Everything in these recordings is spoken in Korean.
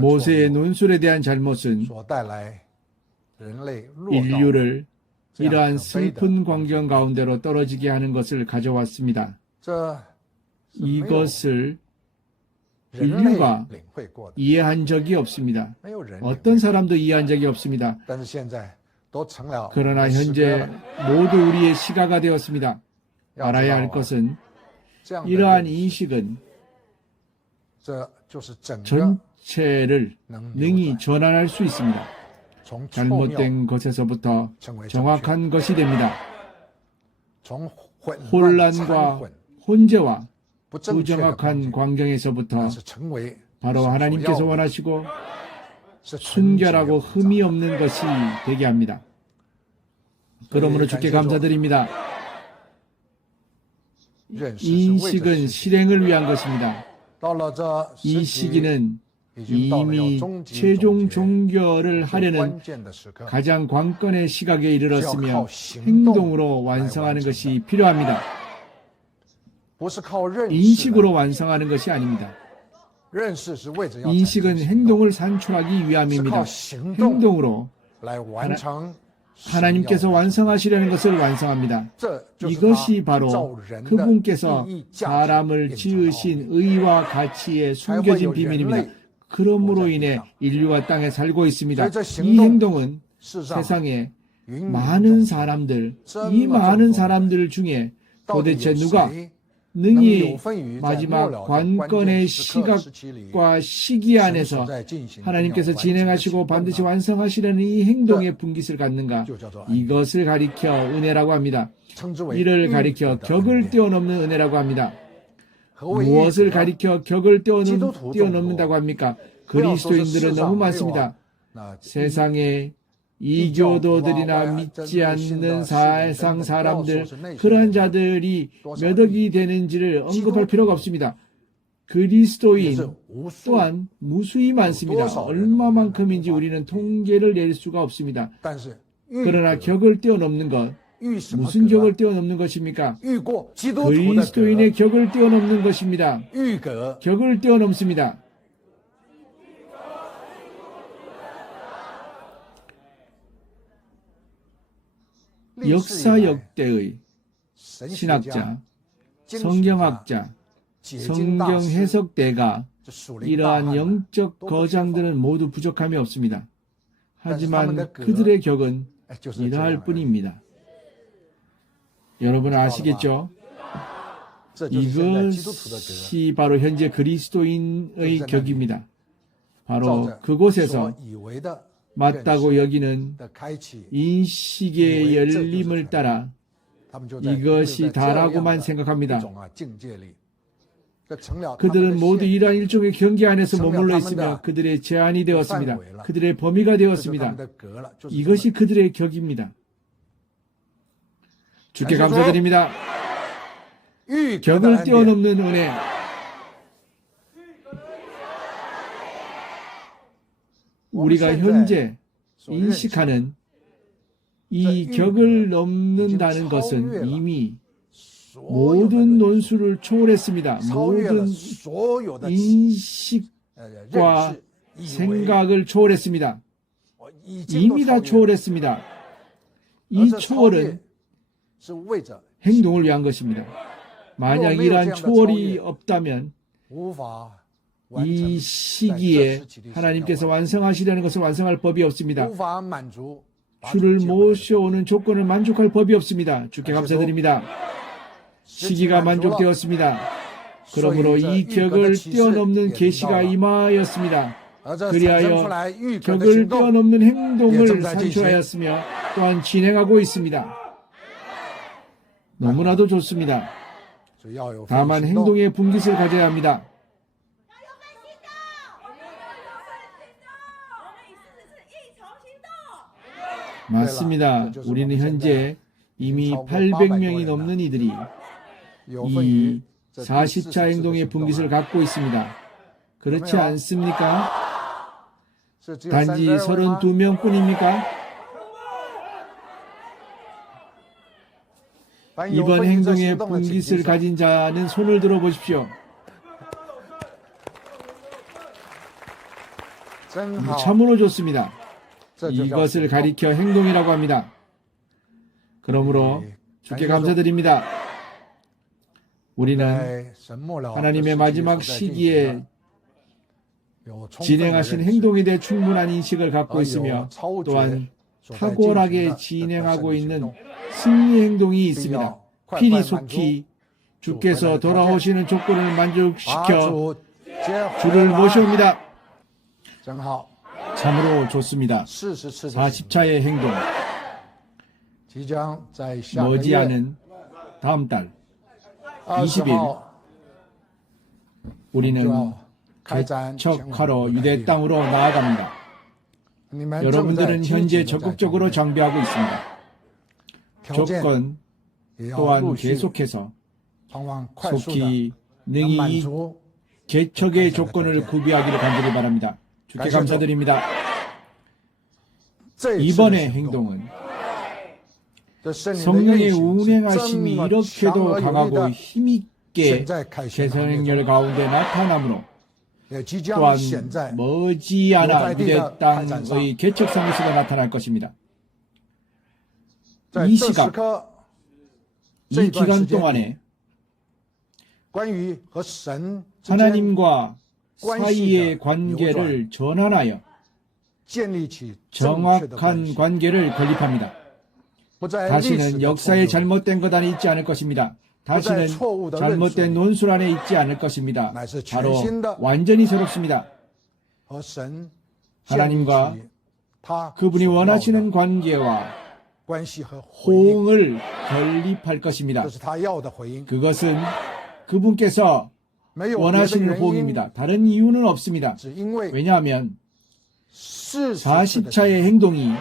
모세의 논술에 대한 잘못은 인류를 이러한 슬픈 광경 가운데로 떨어지게 하는 것을 가져왔습니다. 이것을 인류가 이해한 적이 없습니다. 어떤 사람도 이해한 적이 없습니다. 그러나 현재 모두 우리의 시가가 되었습니다. 알아야 할 것은 이러한 인식은 전체를 능히 전환할 수 있습니다. 잘못된 것에서부터 정확한 것이 됩니다. 혼란과 혼재와 부정확한 광경에서부터 바로 하나님께서 원하시고 순결하고 흠이 없는 것이 되게 합니다. 그러므로 주께 감사드립니다. 인식은 실행을 위한 것입니다. 이 시기는 이미 최종 종결을 하려는 가장 관건의 시각에 이르렀으며 행동으로 완성하는 것이 필요합니다. 인식으로 완성하는 것이 아닙니다. 인식은 행동을 산출하기 위함입니다. 행동으로 하나, 하나님께서 완성하시려는 것을 완성합니다. 이것이 바로 그분께서 사람을 지으신 의와 가치의 숨겨진 비밀입니다. 그러므로 인해 인류와 땅에 살고 있습니다. 이 행동은 세상에 많은 사람들, 이 많은 사람들 중에 도대체 누가 능히 마지막 관건의 시각과 시기 안에서 하나님께서 진행하시고 반드시 완성하시려는 이 행동의 분깃을 갖는가 이것을 가리켜 은혜라고 합니다. 이를 가리켜 격을 뛰어넘는 은혜라고 합니다. 무엇을 가리켜 격을 뛰어넘, 뛰어넘는다고 합니까? 그리스도인들은 너무 많습니다. 세상에 이교도들이나 믿지 않는 사상 사람들 그러한 자들이 몇 억이 되는지를 언급할 필요가 없습니다. 그리스도인 또한 무수히 많습니다. 얼마만큼인지 우리는 통계를 낼 수가 없습니다. 그러나 격을 뛰어넘는 것 무슨 격을 뛰어넘는 것입니까? 그리스도인의 격을 뛰어넘는 것입니다. 격을 뛰어넘습니다. 역사 역대의 신학자, 성경학자, 성경 해석대가 이러한 영적 거장들은 모두 부족함이 없습니다. 하지만 그들의 격은 이러할 뿐입니다. 여러분 아시겠죠? 이것이 바로 현재 그리스도인의 격입니다. 바로 그곳에서 맞다고 여기는 인식의 열림을 따라 이것이 다라고만 생각합니다. 그들은 모두 이러한 일종의 경계 안에서 머물러 있으며 그들의 제한이 되었습니다. 그들의 범위가 되었습니다. 이것이 그들의 격입니다. 주께 감사드립니다. 격을 뛰어넘는 은혜. 우리가 현재 인식하는 이 격을 넘는다는 것은 이미 모든 논술을 초월했습니다. 모든 인식과 생각을 초월했습니다. 이미 다 초월했습니다. 이 초월은 행동을 위한 것입니다. 만약 이러한 초월이 없다면 이 시기에 하나님께서 완성하시려는 것을 완성할 법이 없습니다. 주를 모셔오는 조건을 만족할 법이 없습니다. 주께 감사드립니다. 시기가 만족되었습니다. 그러므로 이 격을 뛰어넘는 계시가 임하였습니다. 그리하여 격을 뛰어넘는 행동을 산출하였으며 또한 진행하고 있습니다. 너무나도 좋습니다. 다만 행동의 분깃을 가져야 합니다. 맞습니다. 우리는 현재 이미 800명이 넘는 이들이 이 40차 행동의 분깃을 갖고 있습니다. 그렇지 않습니까? 단지 32명 뿐입니까? 이번 행동의 분깃을 가진 자는 손을 들어 보십시오. 참으로 좋습니다. 이것을 가리켜 행동이라고 합니다. 그러므로 주께 감사드립니다. 우리는 하나님의 마지막 시기에 진행하신 행동에 대해 충분한 인식을 갖고 있으며 또한 탁월하게 진행하고 있는 승리 행동이 있습니다. 필히 속히 주께서 돌아오시는 조건을 만족시켜 주를 모셔옵니다. 참으로 좋습니다. 40차의 행동. 머지않은 다음 달 20일 우리는 개척하러 유대 땅으로 나아갑니다. 여러분들은 현재 적극적으로 정비하고 있습니다. 조건 또한 계속해서 속히 능히 개척의 조건을 구비하기를 간절히 바랍니다. 주께 감사드립니다. 이번의 행동은 성령의 운행하심이 이렇게도 강하고 힘있게 재생열 가운데 나타나므로 또한 머지않아 유대 땅의 개척성에서도 나타날 것입니다. 이 시각, 이 기간 동안에 하나님과 사이의 관계를 전환하여 정확한 관계를 건립합니다. 다시는 역사에 잘못된 것 안에 있지 않을 것입니다. 다시는 잘못된 논술 안에 있지 않을 것입니다. 바로 완전히 새롭습니다. 하나님과 그분이 원하시는 관계와 호응을 건립할 것입니다. 그것은 그분께서 원하시는 호응입니다. 다른 이유는 없습니다. 왜냐하면 40차의 행동이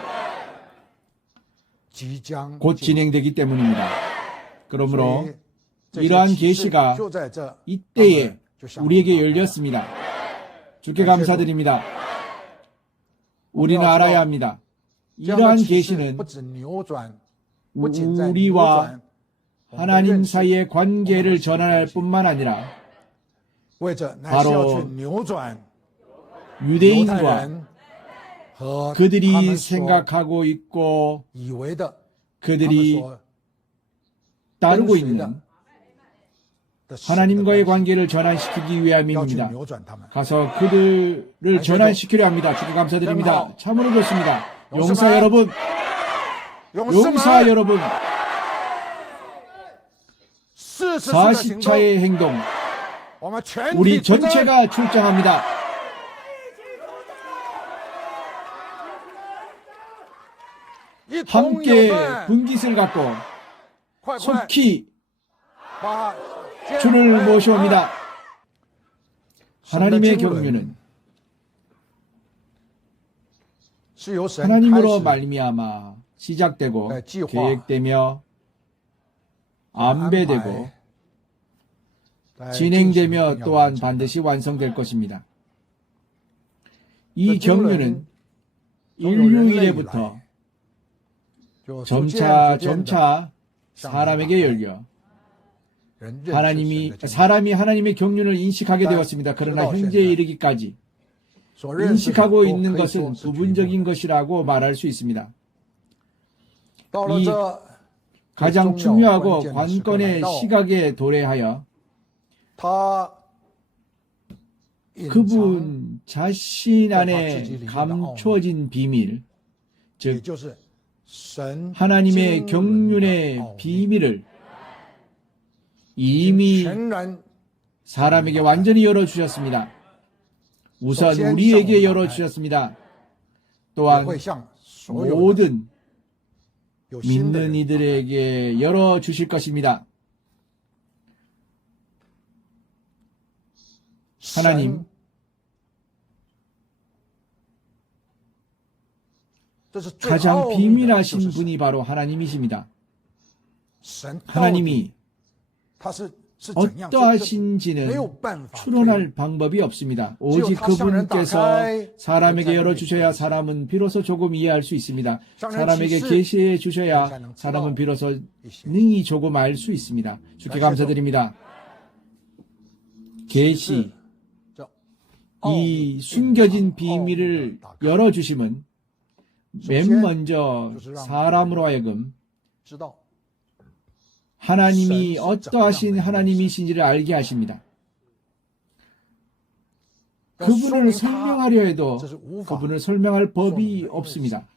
곧 진행되기 때문입니다. 그러므로 이러한 계시가 이때에 우리에게 열렸습니다. 주께 감사드립니다. 우리는 알아야 합니다. 이러한 계시는 우리와 하나님 사이의 관계를 전환할 뿐만 아니라 바로 유대인과 그들이 생각하고 있고 그들이 따르고 있는 하나님과의 관계를 전환시키기 위함입니다. 가서 그들을 전환시키려 합니다. 주님 감사드립니다. 참으로 좋습니다. 용사 여러분, 용사 여러분, 40차의 행동, 우리 전체가 출정합니다. 함께 분깃을 갖고 속히 주를 모셔옵니다. 하나님의 경륜은 하나님으로 말미암아 시작되고 계획되며 안배되고 진행되며 또한 반드시 완성될 것입니다. 이 경륜은 인류 이래부터 점차 점차 사람에게 열려. 하나님이 사람이 하나님의 경륜을 인식하게 되었습니다. 그러나 현재에 이르기까지 인식하고 있는 것은 부분적인 것이라고 말할 수 있습니다. 이 가장 중요하고 관건의 시각에 도래하여 다 그분 자신 안에 감춰진 비밀, 즉 하나님의 경륜의 비밀을 이미 사람에게 완전히 열어주셨습니다. 우선 우리에게 열어주셨습니다. 또한 모든 믿는 이들에게 열어주실 것입니다. 하나님 가장 비밀하신 분이 바로 하나님이십니다. 하나님이 어떠하신지는 추론할 방법이 없습니다. 오직 그분께서 사람에게 열어주셔야 사람은 비로소 조금 이해할 수 있습니다. 사람에게 계시해 주셔야 사람은 비로소 능히 조금 알 수 있습니다. 주께 감사드립니다. 계시 이 숨겨진 비밀을 열어주심은 맨 먼저 사람으로 하여금 하나님이 어떠하신 하나님이신지를 알게 하십니다. 그분을 설명하려 해도 그분을 설명할 법이 없습니다.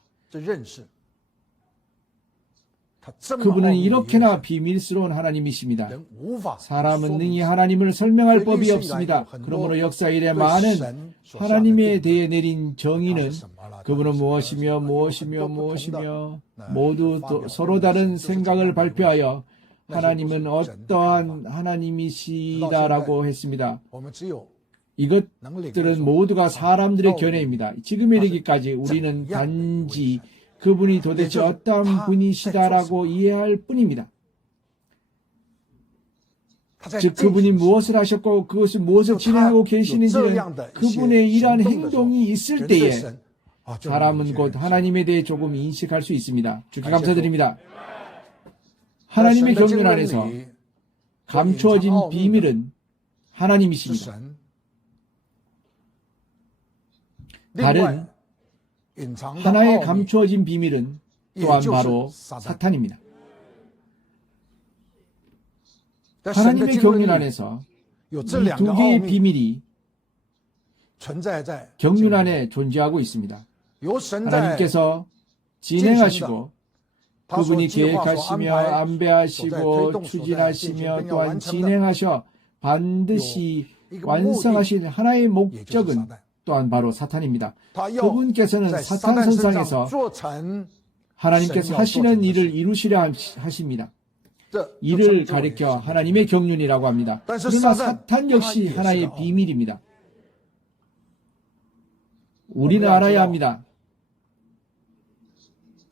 그분은 이렇게나 비밀스러운 하나님이십니다. 사람은 능히 하나님을 설명할 법이 없습니다. 그러므로 역사 이래 많은 하나님에 대해 내린 정의는 그분은 무엇이며 무엇이며 무엇이며 모두 서로 다른 생각을 발표하여 하나님은 어떠한 하나님이시다라고 했습니다. 이것들은 모두가 사람들의 견해입니다. 지금에 이르기까지 우리는 단지 그분이 도대체 어떤 분이시다라고 이해할 뿐입니다. 즉 그분이 무엇을 하셨고 그것을 무엇을 진행하고 계시는지는 그분의 이러한 행동이 있을 때에 사람은 곧 하나님에 대해 조금 인식할 수 있습니다. 주께 감사드립니다. 하나님의 경륜 안에서 감추어진 비밀은 하나님이십니다. 다른 하나의 감추어진 비밀은 또한 바로 사탄입니다. 하나님의 경륜 안에서 이두 개의 비밀이 경륜 안에 존재하고 있습니다. 하나님께서 진행하시고 그분이 계획하시며 안배하시고 추진하시며 또한 진행하셔 반드시 완성하신 하나의 목적은 또한 바로 사탄입니다. 그분께서는 사탄 선상에서 하나님께서 하시는 일을 이루시려 하십니다. 이를 가리켜 하나님의 경륜이라고 합니다. 그러나 사탄 역시 하나의 비밀입니다. 우리는 알아야 합니다.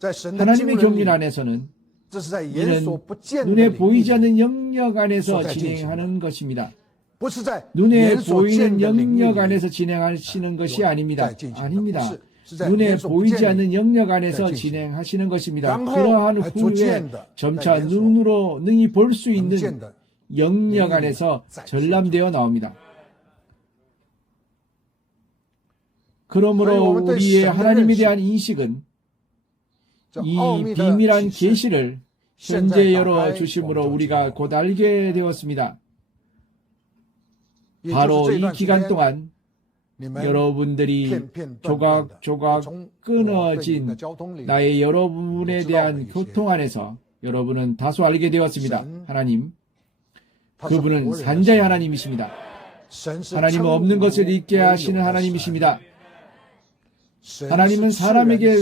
하나님의 경륜 안에서는 이는 눈에 보이지 않는 영역 안에서 진행하는 것입니다. 눈에 보이는 영역 안에서 진행하시는 것이 아닙니다. 아닙니다. 눈에 보이지 않는 영역 안에서 진행하시는 것입니다. 그러한 후에 점차 눈으로 능히 볼 수 있는 영역 안에서 전람되어 나옵니다. 그러므로 우리의 하나님에 대한 인식은 이 비밀한 계시를 현재 열어 주심으로 우리가 곧 알게 되었습니다. 바로 이 기간 동안 여러분들이 조각조각 끊어진 나의 여러분에 대한 교통 안에서 여러분은 다소 알게 되었습니다. 하나님, 그분은 산자의 하나님이십니다. 하나님은 없는 것을 잊게 하시는 하나님이십니다. 하나님은 사람에게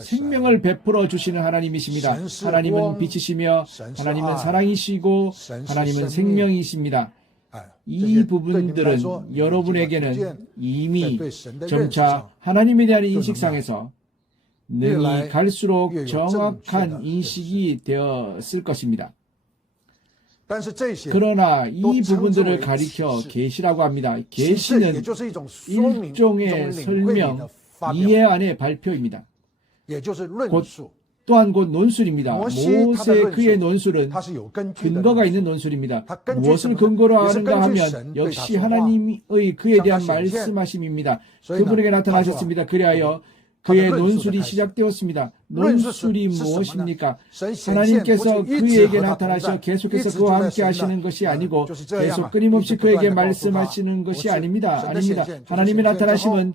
생명을 베풀어 주시는 하나님이십니다. 하나님은 빛이시며, 하나님은 사랑이시고, 하나님은 생명이십니다. 이 부분들은 여러분에게는 이미 점차 하나님에 대한 인식상에서 능히 갈수록 정확한 인식이 되었을 것입니다. 그러나 이 부분들을 가리켜 계시라고 합니다. 계시는 일종의 설명, 이해 안의 발표입니다. 곧 또한 곧 논술입니다. 모세 그의 논술은 근거가 있는 논술입니다. 무엇을 근거로 하는가 하면 역시 하나님의 그에 대한 말씀하심입니다. 그분에게 나타나셨습니다. 그리하여 그의 논술이 시작되었습니다. 논술이 무엇입니까? 하나님께서 그에게 나타나셔 계속해서 그와 함께 하시는 것이 아니고 계속 끊임없이 그에게 말씀하시는 것이 아닙니다. 아닙니다. 하나님의 나타나심은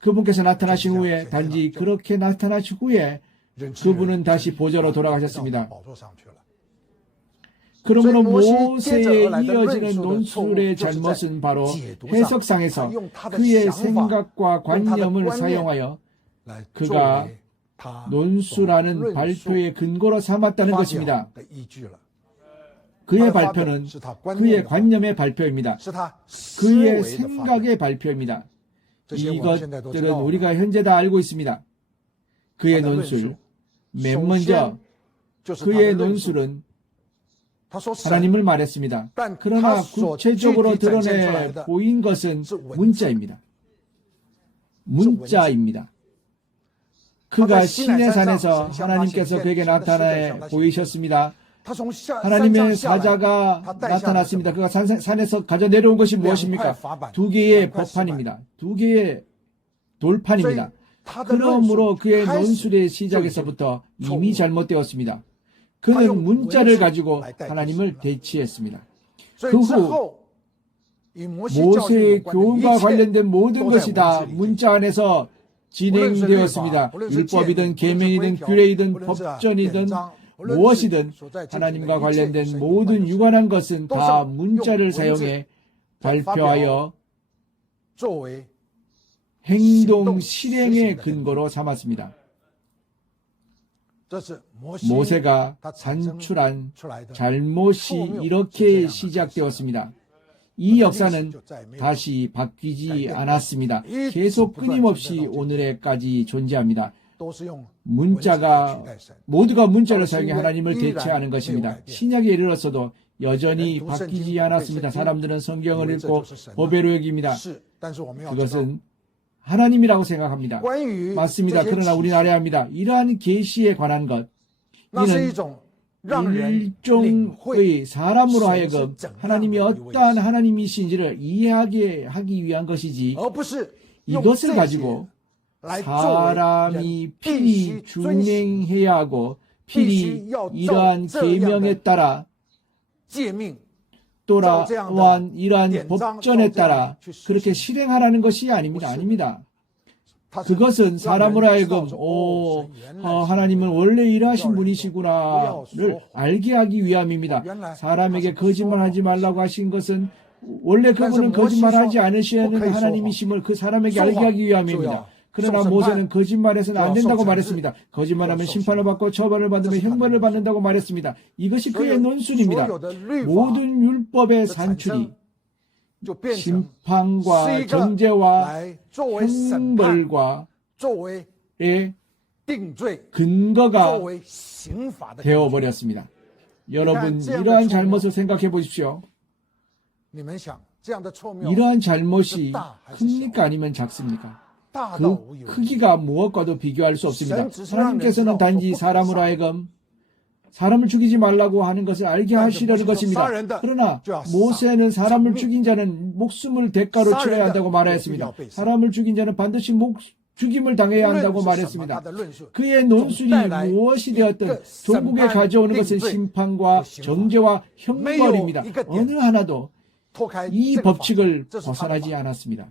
그분께서 나타나신 후에 단지 그렇게 나타나신 후에 그분은 다시 보좌로 돌아가셨습니다. 그러므로 모세에 이어지는 논술의 잘못은 바로 해석상에서 그의 생각과 관념을 사용하여 그가 논술하는 발표의 근거로 삼았다는 것입니다. 그의 발표는 그의 관념의 발표입니다. 그의 생각의 발표입니다. 이것들은 우리가 현재 다 알고 있습니다. 그의 논술, 맨 먼저 그의 논술은 하나님을 말했습니다. 그러나 구체적으로 드러내 보인 것은 문자입니다. 문자입니다. 그가 시내산에서 하나님께서 그에게 나타나 보이셨습니다. 하나님의 사자가 나타났습니다. 그가 산, 에서 가져 내려온 것이 무엇입니까? 두 개의 법판입니다. 두 개의 돌판입니다. 그러므로 그의 논술의 시작에서부터 이미 잘못되었습니다. 그는 문자를 가지고 하나님을 대치했습니다. 그 후 모세의 교훈과 관련된 모든 것이 다 문자 안에서 진행되었습니다. 율법이든 계명이든 규례이든 법전이든 무엇이든 하나님과 관련된 모든 유관한 것은 다 문자를 사용해 발표하여 행동 실행의 근거로 삼았습니다. 모세가 산출한 잘못이 이렇게 시작되었습니다. 이 역사는 다시 바뀌지 않았습니다. 계속 끊임없이 오늘에까지 존재합니다. 문자가 모두가 문자를 사용해 하나님을 대체하는 것입니다. 신약에 이르렀어도 여전히 바뀌지 않았습니다. 사람들은 성경을 읽고 보배로 여깁니다. 그것은 하나님이라고 생각합니다. 맞습니다. 그러나 우리는 알아야 합니다. 이러한 계시에 관한 것 이는 일종의 사람으로 하여금 하나님이 어떠한 하나님이신지를 이해하게 하기 위한 것이지 이것을 가지고 사람이 필히 준행해야 하고 필히 이러한 계명에 따라 또한 이러한 법전에 따라 그렇게 실행하라는 것이 아닙니다. 아닙니다. 그것은 사람으로 하여금 오 어, 하나님은 원래 일하신 분이시구나를 알게 하기 위함입니다. 사람에게 거짓말하지 말라고 하신 것은 원래 그분은 거짓말하지 않으시는 하나님이심을 그 사람에게 알게 하기 위함입니다. 그러나 모세는 거짓말해서는 안 된다고 말했습니다. 거짓말하면 심판을 받고 처벌을 받으면 형벌을 받는다고 말했습니다. 이것이 그의 논술입니다. 모든 율법의 산출이 심판과 정죄와 형벌과의 근거가 되어버렸습니다. 여러분 이러한 잘못을 생각해 보십시오. 이러한 잘못이 큽니까? 아니면 작습니까? 그 크기가 무엇과도 비교할 수 없습니다. 하나님께서는 단지 사람으로 하여금 사람을 죽이지 말라고 하는 것을 알게 하시려는 것입니다. 그러나 모세는 사람을 죽인 자는 목숨을 대가로 치러야 한다고 말하였습니다. 사람을 죽인 자는 반드시 목, 죽임을 당해야 한다고 말했습니다. 그의 논술이 무엇이 되었든 종국에 가져오는 것은 심판과 정죄와 형벌입니다. 어느 하나도 이 법칙을 벗어나지 않았습니다.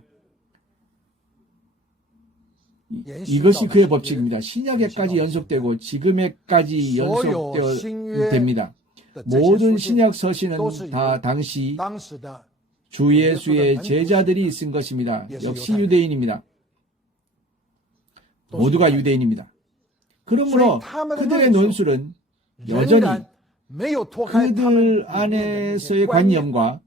이것이 그의 법칙입니다. 신약에까지 연속되고 지금에까지 연속됩니다. 모든 신약 서신은 다 당시 주 예수의 제자들이 쓴 것입니다. 역시 유대인입니다. 모두가 유대인입니다. 그러므로 그들의 논술은 여전히 그들 안에서의 관념과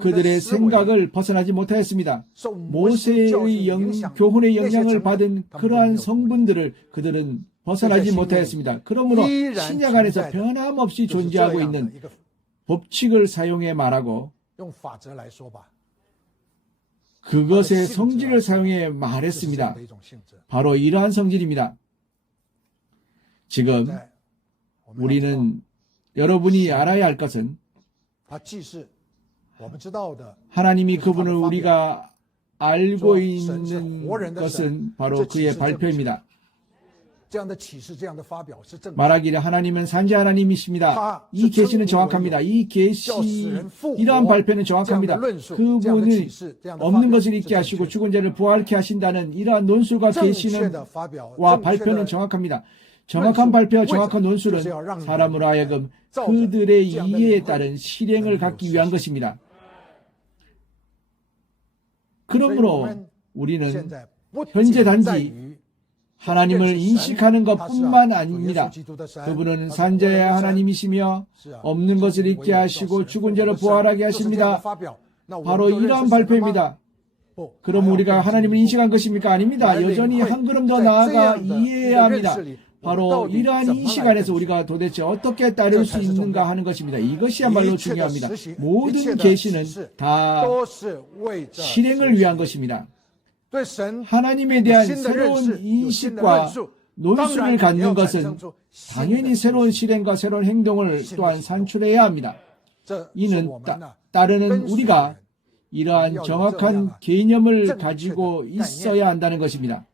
그들의 생각을 벗어나지 못하였습니다. 모세의 영, 교훈의 영향을 받은 그러한 성분들을 그들은 벗어나지 못하였습니다. 그러므로 신약 안에서 변함없이 존재하고 있는 법칙을 사용해 말하고 그것의 성질을 사용해 말했습니다. 바로 이러한 성질입니다. 지금 우리는 여러분이 알아야 할 것은 하나님이 그분을 우리가 알고 있는 것은 바로 그의 발표입니다. 말하기를 하나님은 산지 하나님이십니다. 이 계시는 정확합니다. 이 계시 이러한 발표는 정확합니다. 그분이 없는 것을 잊게 하시고 죽은 자를 부활케 하신다는 이러한 논술과 계시는 와 발표는 정확합니다. 정확한 발표와 정확한 논술은 사람으로 하여금 그들의 이해에 따른 실행을 갖기 위한 것입니다. 그러므로 우리는 현재 단지 하나님을 인식하는 것 뿐만 아닙니다. 그분은 산자의 하나님이시며 없는 것을 잊게 하시고 죽은 자를 부활하게 하십니다. 바로 이러한 발표입니다. 그럼 우리가 하나님을 인식한 것입니까? 아닙니다. 여전히 한 걸음 더 나아가 이해해야 합니다. 바로 이러한 인식 안에서 우리가 도대체 어떻게 따를 수 있는가 하는 것입니다. 이것이야말로 중요합니다. 모든 계시는 다 실행을 위한 것입니다. 하나님에 대한 새로운 인식과 논수를 갖는 것은 당연히 새로운 실행과 새로운 행동을 또한 산출해야 합니다. 이는 따, 따르는 우리가 이러한 정확한 개념을 가지고 있어야 한다는 것입니다.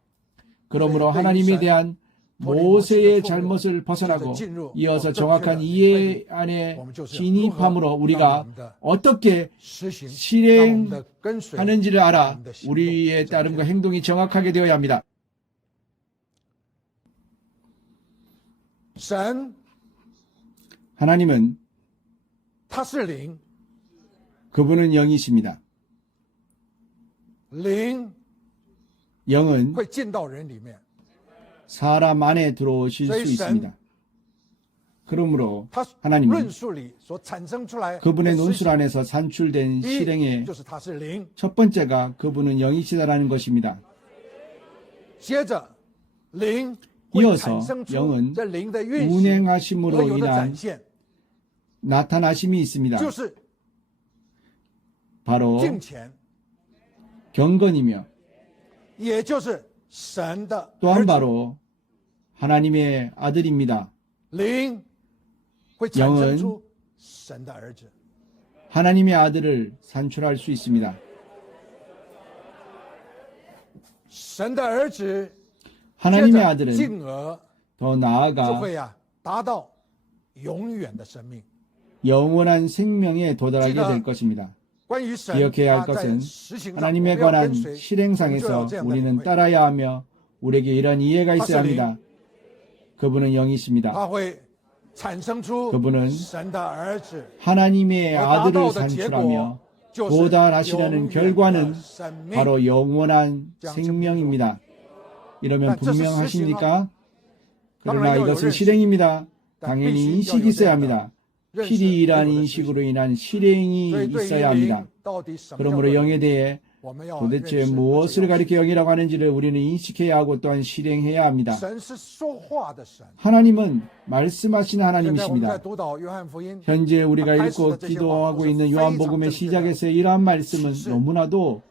그러므로 하나님에 대한 모세의 잘못을 벗어나고 이어서 정확한 이해 안에 진입함으로 우리가 어떻게 실행하는지를 알아 우리의 따름과 행동이 정확하게 되어야 합니다. 하나님은 그분은 영이십니다. 영은 사람 안에 들어오실 수 있습니다. 그러므로 하나님은 그분의 논술 안에서 산출된 실행의 첫 번째가 그분은 영이시다라는 것입니다. 이어서 영은 운행하심으로 인한 나타나심이 있습니다. 바로 경건이며 또한 바로 하나님의 아들입니다. 영은 하나님의 아들을 산출할 수 있습니다. 하나님의 아들은 더 나아가 영원한 생명에 도달하게 될 것입니다. 기억해야 할 것은 하나님에 관한 실행상에서 우리는 따라야 하며 우리에게 이런 이해가 있어야 합니다. 그분은 영이십니다. 他会产生出 그분은 神的儿子， 하나님의 而达 아들을 到的结 산출하며 果就是 도달하시려는 永远的 결과는 生命。 바로 영원한 장 생명입니다. 이러면 난这是 분명하십니까? 그러나 당연히 이것은 어려운 실행입니다. 난 당연히必须 인식이 要有 있어야 这样的 합니다. 认识 필히 이러한 这个的事情 인식으로 인한 실행이 所以对于 있어야 灵 합니다. 到底什么叫 그러므로 做 영에 灵 대해 我们要 도대체 무엇을 가리켜 영이라고 하는지를 우리는 인식해야 하고 또한 실행해야 합니다. 하나님은 말씀하신 하나님이십니다. 현재 우리가 읽고 기도하고 있는 요한복음의 시작에서 이러한 말씀은 너무나도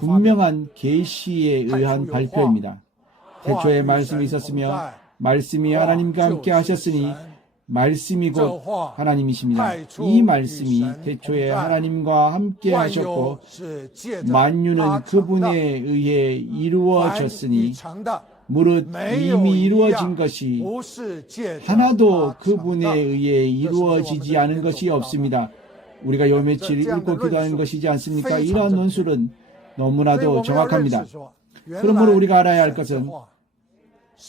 분명한 계시에 의한 발표입니다. 태초에 말씀이 있었으며 말씀이 하나님과 함께 하셨으니 말씀이 곧 하나님이십니다. 이 말씀이 대초에 하나님과 함께 하셨고 만유는 그분에 의해 이루어졌으니 무릇 이미 이루어진 것이 하나도 그분에 의해 이루어지지 않은 것이 없습니다. 우리가 요 며칠 읽고 기도하는 것이지 않습니까? 이러한 논술은 너무나도 정확합니다. 그러므로 우리가 알아야 할 것은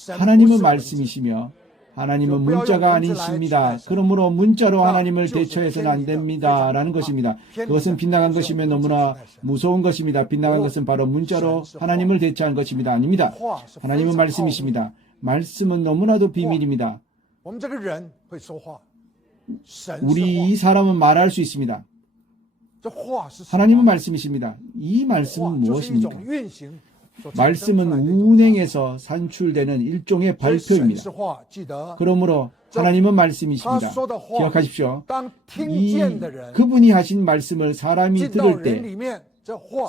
하나님은 말씀이시며 하나님은 문자가 아니십니다. 그러므로 문자로 하나님을 대처해서는 안 됩니다. 라는 것입니다. 그것은 빗나간 것이면 너무나 무서운 것입니다. 빗나간 것은 바로 문자로 하나님을 대처한 것입니다. 아닙니다. 하나님은 말씀이십니다. 말씀은 너무나도 비밀입니다. 우리 이 사람은 말할 수 있습니다. 하나님은 말씀이십니다. 이 말씀은 무엇입니까? 말씀은 운행에서 산출되는 일종의 발표입니다. 그러므로 하나님은 말씀이십니다. 기억하십시오. 이 그분이 하신 말씀을 사람이 들을 때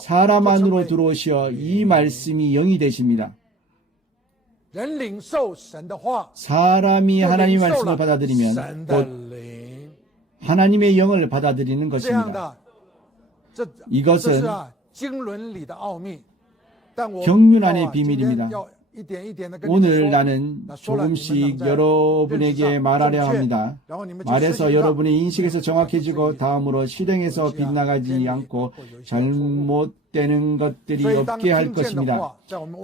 사람 안으로 들어오시어 이 말씀이 영이 되십니다. 사람이 하나님 말씀을 받아들이면 곧 하나님의 영을 받아들이는 것입니다. 이것은 경륜안의 비밀입니다. 오늘 나는 조금씩 여러분에게 말하려 합니다. 말해서 여러분의 인식에서 정확해지고 다음으로 실행해서 빗나가지 않고 잘못되는 것들이 없게 할 것입니다.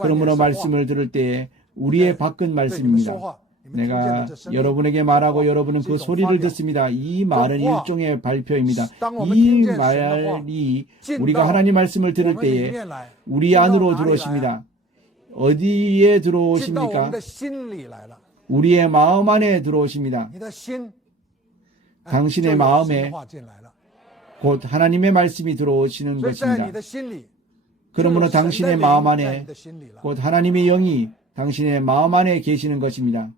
그러므로 말씀을 들을 때에 우리의 바꾼 말씀입니다. 내가 여러분에게 말하고 여러분은 그 소리를 듣습니다. 이 말은 일종의 발표입니다. 이 말이 우리가 하나님 말씀을 들을 때에 우리 안으로 들어오십니다. 어디에 들어오십니까? 우리의 마음 안에 들어오십니다. 당신의 마음에 곧 하나님의 말씀이 들어오시는 것입니다. 그러므로 당신의 마음 안에 곧 하나님의 영이 당신의 마음 안에 계시는 것입니다.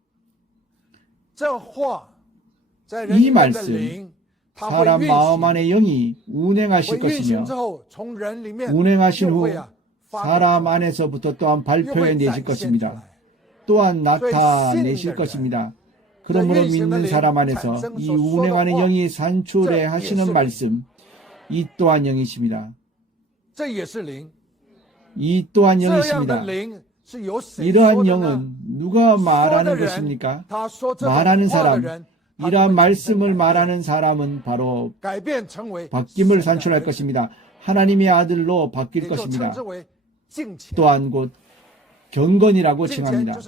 이 말씀 사람 마음 안에 영이 운행하실 것이며 운행하신 후 사람 안에서부터 또한 발표해 내실 것입니다. 또한 나타내실 것입니다. 그러므로 믿는 사람 안에서 이 운행하는 영이 산출해 하시는 말씀 이 또한 영이십니다. 이 또한 영이십니다. 이러한 영은 누가 말하는 것입니까? 말하는 사람, 이러한 말씀을 말하는 사람은 바로 바뀜을 산출할 것입니다. 하나님의 아들로 바뀔 것입니다. 또한 곧 경건이라고 칭합니다.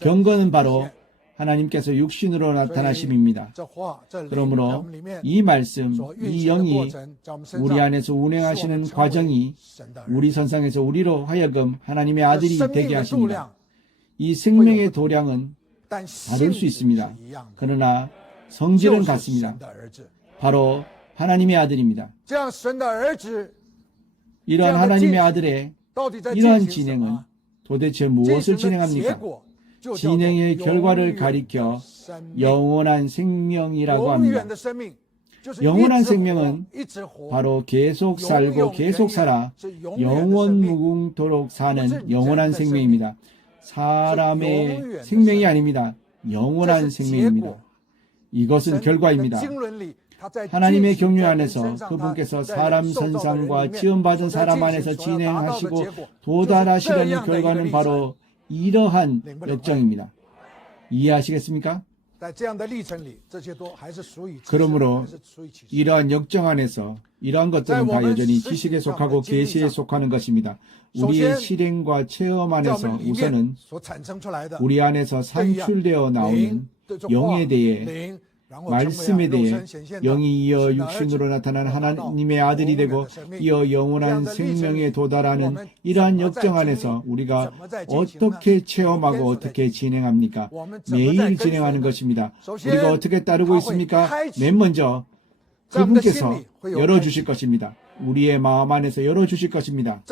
경건은 바로 하나님께서 육신으로 나타나심입니다. 그러므로 이 말씀, 이 영이 우리 안에서 운행하시는 과정이 우리 선상에서 우리로 하여금 하나님의 아들이 되게 하십니다. 이 생명의 도량은 다를 수 있습니다. 그러나 성질은 같습니다. 바로 하나님의 아들입니다. 이런 하나님의 아들의 이러한 진행은 도대체 무엇을 진행합니까? 진행의 결과를 가리켜 영원한 생명이라고 합니다. 영원한 생명은 바로 계속 살고 계속 살아 영원 무궁토록 사는 영원한 생명입니다. 사람의 생명이 아닙니다. 영원한 생명입니다. 이것은 결과입니다. 하나님의 경륜 안에서 그분께서 사람 선상과 지원받은 사람 안에서 진행하시고 도달하시려는 결과는 바로 이러한 역정입니다. 이해하시겠습니까? 그러므로 이러한 역정 안에서 이러한 것들은 다 여전히 지식에 속하고 계시에 속하는 것입니다. 우리의 실행과 체험 안에서 우선은 우리 안에서 산출되어 나오는 영에 대해 말씀에 대해 영이 이어 육신으로 나타난 하나님의 아들이 되고 이어 영원한 생명에 도달하는 이러한 역정 안에서 우리가 어떻게 체험하고 어떻게 진행합니까? 매일 진행하는 것입니다. 우리가 어떻게 따르고 있습니까? 맨 먼저 그분께서 열어주실 것입니다. 우리의 마음 안에서 열어주실 것입니다.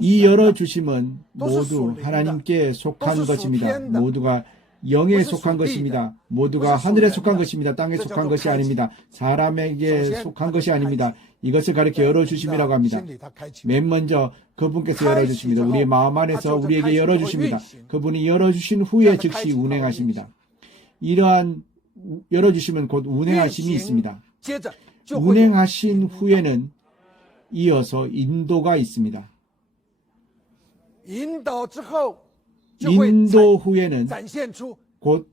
이 열어주심은 모두 하나님께 속한 것입니다. 모두가 영에 속한 것입니다. 모두가 하늘에 속한 것입니다. 땅에 속한 것이 아닙니다. 사람에게 속한 것이 아닙니다. 이것을 가르켜 열어주심이라고 합니다. 맨 먼저 그분께서 열어주십니다. 우리의 마음 안에서 우리에게 열어주십니다. 그분이 열어주신 후에 즉시 운행하십니다. 이러한 열어주시면 곧 운행하심이 있습니다. 운행하신 후에는 이어서 인도가 있습니다. 그 인도 후에는 곧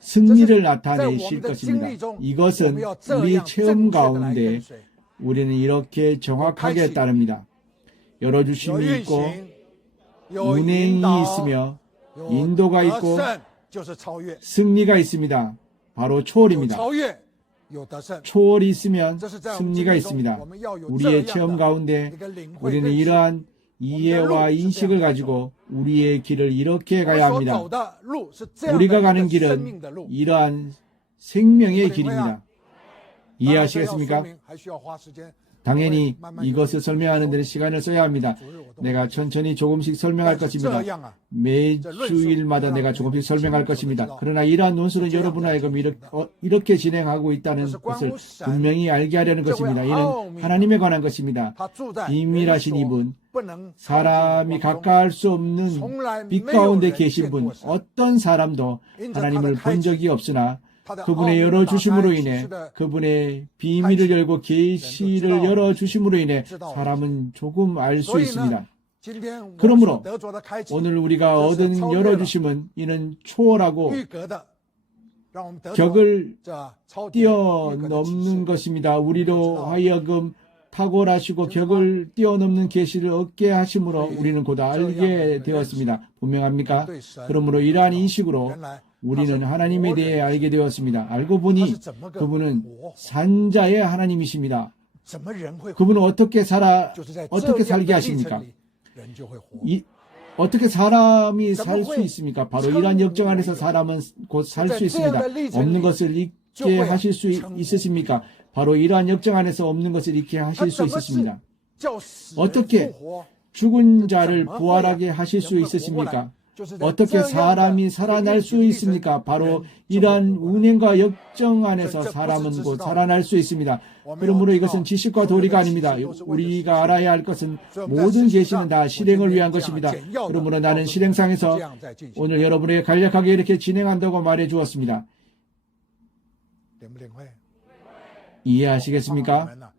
승리를 나타내실 것입니다. 이것은 우리 체험 가운데 우리는 이렇게 정확하게 따릅니다. 열어주심이 있고 운행이 있으며 인도가 있고 승리가 있습니다. 바로 초월입니다. 초월이 있으면 승리가 있습니다. 우리의 체험 가운데 우리는 이러한 이해와 인식을 가지고 우리의 길을 이렇게 가야 합니다. 우리가 가는 길은 이러한 생명의 길입니다. 이해하시겠습니까? 당연히 이것을 설명하는 데는 시간을 써야 합니다. 내가 천천히 조금씩 설명할 것입니다. 매주일마다 내가 조금씩 설명할 것입니다. 그러나 이러한 논술은 여러분에게 이렇게, 어, 이렇게 진행하고 있다는 것을 분명히 알게 하려는 것입니다. 이는 하나님에 관한 것입니다. 비밀하신 이분, 사람이 가까울 수 없는 빛 가운데 계신 분, 어떤 사람도 하나님을 본 적이 없으나 그분의 열어 주심으로 인해 그분의 비밀을 열고 계시를 열어 주심으로 인해 사람은 조금 알 수 있습니다. 그러므로 오늘 우리가 얻은 열어 주심은 이는 초월하고 격을 뛰어넘는 것입니다. 우리로 하여금 탁월하시고 격을 뛰어넘는 계시를 얻게 하심으로 우리는 곧 알게 되었습니다. 분명합니까? 그러므로 이러한 인식으로 우리는 하나님에 대해 알게 되었습니다. 알고 보니 그분은 산자의 하나님이십니다. 그분은 어떻게 살아 어떻게 살게 하십니까? 이, 어떻게 사람이 살 수 있습니까? 바로 이러한 역정 안에서 사람은 곧 살 수 있습니다. 없는 것을 잊게 하실 수 있으십니까? 바로 이러한 역정 안에서 없는 것을 잊게 하실 수 있으십니다. 어떻게 죽은 자를 부활하게 하실 수 있으십니까? 어떻게 사람이 살아날 수 있습니까? 바로 이러한 운행과 역정 안에서 사람은 곧 살아날 수 있습니다. 그러므로 이것은 지식과 도리가 아닙니다. 우리가 알아야 할 것은 모든 계시는 다 실행을 위한 것입니다. 그러므로 나는 실행상에서 오늘 여러분에게 간략하게 이렇게 진행한다고 말해 주었습니다. 이해하시겠습니까?